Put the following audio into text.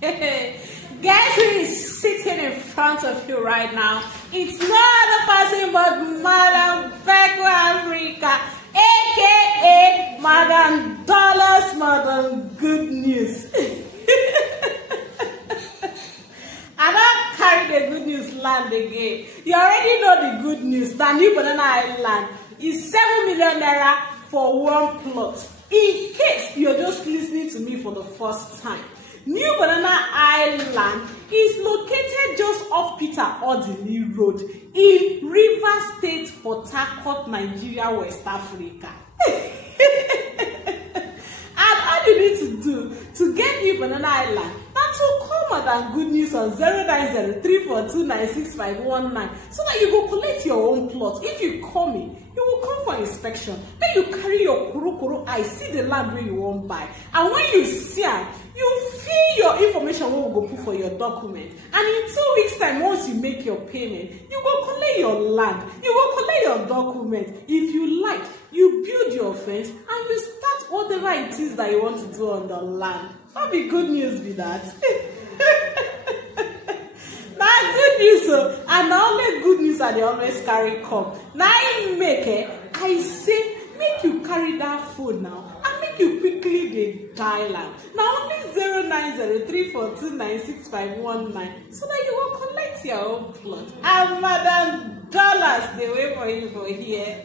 Guess who is sitting in front of you right now? It's no other person but Madam Beco Africa, aka Madam Dollars, Madam Good News. I don't carry the good news land again. You already know the good news. The new Banana Highland is 7 million naira for one plot. In case you're just listening to me for the first time, New Banana Highland is located just off Odili Road in River State, Port-Harcourt, Nigeria, West Africa. And all you need to do to get New Banana Highland, that will call Madam Good News on 090342965119 so that you go collect your own plot. If you call me, you will come for inspection. Then you carry your kuru eye, see the land where you won't buy. And when you see it, you fill your information where we go put for your document. And in 2 weeks' time, once you make your payment, you go collect your land, you go collect your document. If you like, you build your fence and you start whatever it is that you want to do on the land. That'll be good news with that. Now good news, and the only good news that they always carry come. Now I make it, I say, make you carry that phone now and make you quickly the dial am. Now only 090342965119 so that you will collect your own plot. And Madam Dollars, they wait for you for here.